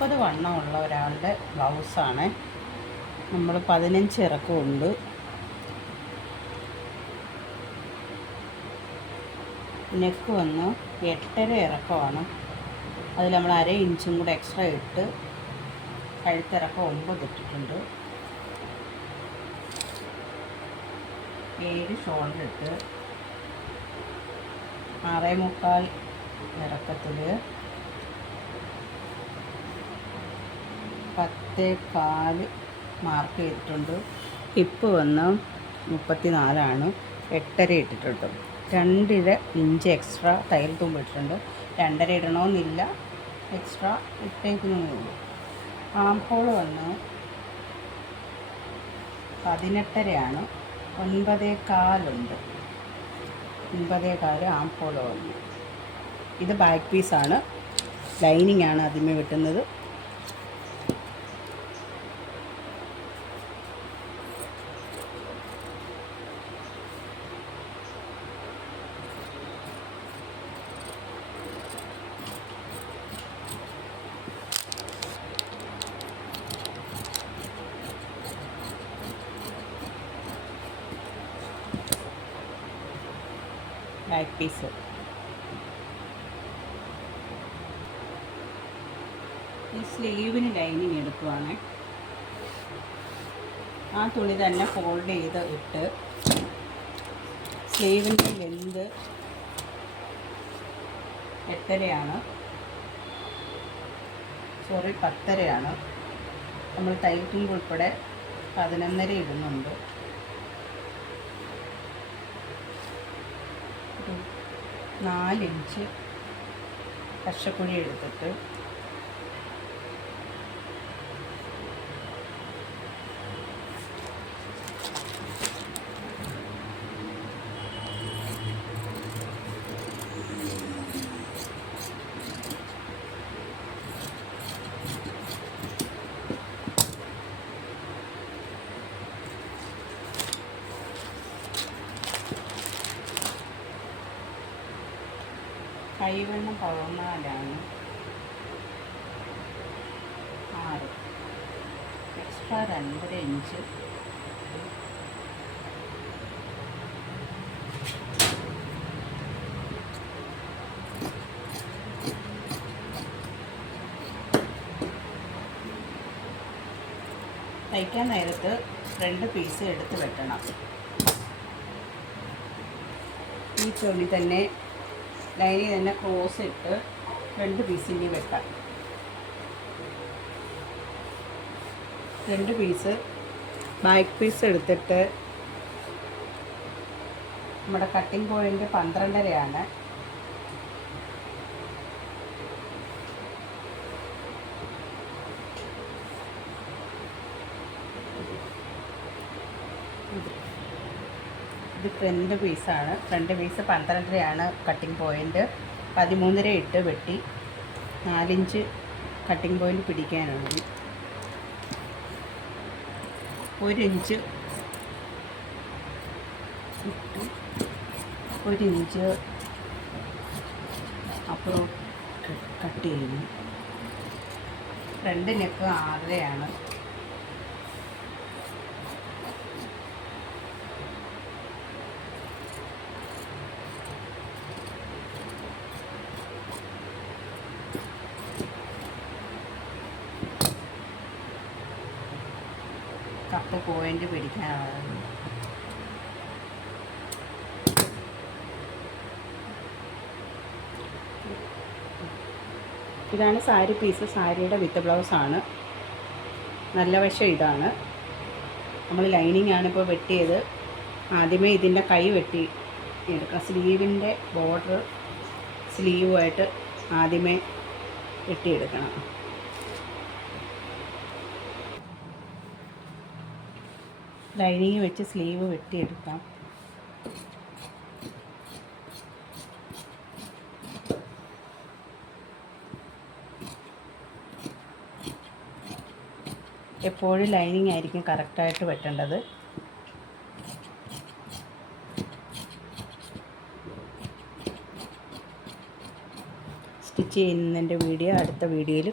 40 വണ്ണമുള്ള ഒരാളുടെ ബ്ലൗസാണ്. നമ്മൾ 15 ഇറക്കമുണ്ട്. നെക്ക് വന്ന് 8.5 ഇറക്കമാണ്. അതിൽ നമ്മൾ 1/2 ഇഞ്ചും കൂടെ എക്സ്ട്രാ ഇട്ട് കഴുത്തിറക്കം 9 ഇട്ടിട്ടുണ്ട്. 7 ഷോൾഡറിട്ട് 6.25 ഇറക്കത്തിൽ 10.4 മാർക്ക് ചെയ്തിട്ടുണ്ട്. ഹിപ്പ് വന്ന് 34 8.5 ഇട്ടിട്ടുണ്ട്. 2 ഇഞ്ച് എക്സ്ട്രാ തയ്യൽ തുമ്പ് ഇട്ടിട്ടുണ്ട്. 2.5 ഇടണമെന്നില്ല, എക്സ്ട്രാ ഇട്ടേക്കുന്നതേ ഉള്ളൂ. ആം ഹോൾ വന്ന് 18.5 9.4 ഉണ്ട്. 9.4 ആം ഹോൾ വന്നു. ഇത് ബാക്ക് പീസാണ്. ലൈനിങ് ആണ് ആദ്യമേ വെട്ടുന്നത്. ബാക്ക് പീസ് ഈ സ്ലീവിന് ലൈനിങ് എടുക്കുവാണ്. ആ തുണി തന്നെ ഫോൾഡ് ചെയ്ത് ഇട്ട് സ്ലീവിൻ്റെ ലെന്ത് 10.5 നമ്മൾ തയ്യൽ തുമ്പ് ഉൾപ്പെടെ 11.5 ഇടുന്നുണ്ട്. 4 ഇഞ്ച് കഷക്കുഴി എടുത്തിട്ട് കൈവെണ്ണം 14 6 എക്സ്ട്രാ 2.5 ഇഞ്ച് തയ്ക്കാൻ നേരത്ത് 2 പീസ് എടുത്ത് വെട്ടണം. ഈ തുണി തന്നെ ലൈനിൽ തന്നെ ക്രോസ് ഇട്ട് 2 പീസ് ഇനി വെട്ടാം. 2 പീസ് ബാക്ക് പീസ് എടുത്തിട്ട് നമ്മുടെ കട്ടിംഗ് പോയിൻ്റ് 12.5 ഇത് ഫ്രണ്ട് പീസാണ്. Front piece 12.5 cutting point. 13.5 ഇട്ട് വെട്ടി 4 ഇഞ്ച് കട്ടിംഗ് പോയിൻ്റ് പിടിക്കാനുണ്ട്. 1 ഇഞ്ച് ഇട്ട് 1 ഇഞ്ച് അപ്പുറം കട്ട് ചെയ്യുന്നു. ഫ്രണ്ട് നെക്ക് 6.5 കപ്പ് പോയിൻ്റ് പിടിക്കാനുള്ളത്. ഇതാണ് സാരി പീസ്. സാരിയുടെ വിത്ത് ബ്ലൗസാണ്. നല്ല വശം ഇതാണ്. നമ്മൾ ലൈനിങ് ആണ് ഇപ്പോൾ വെട്ടിയത്. ആദ്യമേ ഇതിൻ്റെ കൈ വെട്ടി എടുക്കാം. സ്ലീവിൻ്റെ ബോർഡർ സ്ലീവുമായിട്ട് ആദ്യമേ വെട്ടിയെടുക്കണം. ലൈനിങ് വെച്ച് സ്ലീവ് വെട്ടിയെടുക്കാം. എപ്പോഴും ലൈനിങ് ആയിരിക്കും കറക്റ്റായിട്ട് വെട്ടേണ്ടത്. സ്റ്റിച്ച് ചെയ്യുന്നതിൻ്റെ വീഡിയോ അടുത്ത വീഡിയോയിൽ